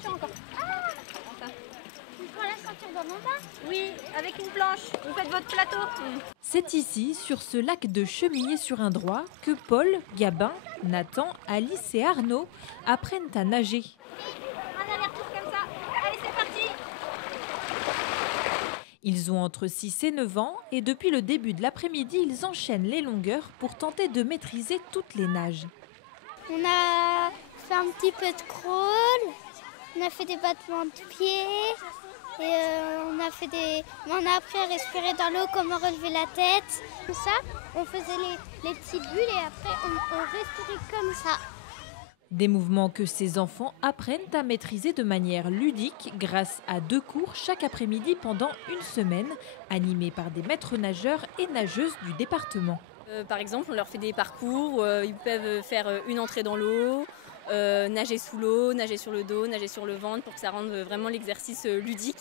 ceinture encore. Tu prends la ceinture dans mon bain? Oui, avec une planche. Vous faites votre plateau. C'est ici, sur ce lac de Chemillé-sur-Indrois, que Paul, Gabin, Nathan, Alice et Arnaud apprennent à nager. Un aller-retour comme ça. Allez, c'est parti. Ils ont entre 6 et 9 ans et depuis le début de l'après-midi, ils enchaînent les longueurs pour tenter de maîtriser toutes les nages. On a fait un petit peu de crawl, on a fait des battements de pieds, et on a appris à respirer dans l'eau, comment relever la tête. Comme ça, on faisait les petites bulles et après on respirait comme ça. Des mouvements que ces enfants apprennent à maîtriser de manière ludique grâce à 2 cours chaque après-midi pendant une semaine, animés par des maîtres nageurs et nageuses du département. Par exemple, on leur fait des parcours où ils peuvent faire une entrée dans l'eau, nager sous l'eau, nager sur le dos, nager sur le ventre pour que ça rende vraiment l'exercice ludique.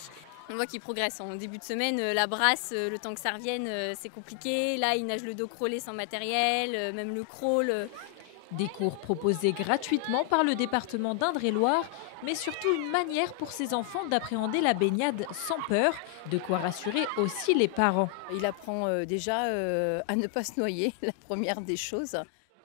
On voit qu'ils progressent. En début de semaine, la brasse, le temps que ça revienne, c'est compliqué. Là, ils nagent le dos crawlé sans matériel, même le crawl. Des cours proposés gratuitement par le département d'Indre-et-Loire, mais surtout une manière pour ces enfants d'appréhender la baignade sans peur, de quoi rassurer aussi les parents. Il apprend déjà à ne pas se noyer, la première des choses.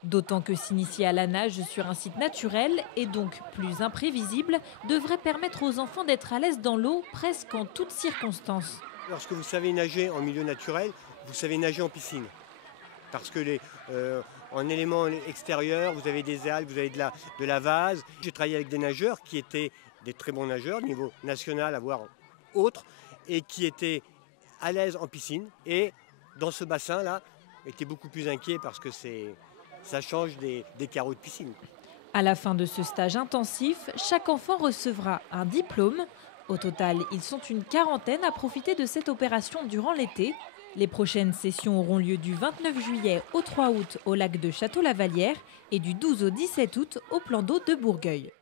D'autant que s'initier à la nage sur un site naturel et donc plus imprévisible devrait permettre aux enfants d'être à l'aise dans l'eau presque en toutes circonstances. Lorsque vous savez nager en milieu naturel, vous savez nager en piscine. Parce que en éléments extérieurs, vous avez des algues, vous avez de la vase. J'ai travaillé avec des nageurs qui étaient des très bons nageurs, niveau national, voire autre, et qui étaient à l'aise en piscine. Et dans ce bassin-là, étaient beaucoup plus inquiets parce que ça change des carreaux de piscine. À la fin de ce stage intensif, chaque enfant recevra un diplôme. Au total, ils sont une quarantaine à profiter de cette opération durant l'été. Les prochaines sessions auront lieu du 29 juillet au 3 août au lac de Château-Lavalière et du 12 au 17 août au plan d'eau de Bourgueil.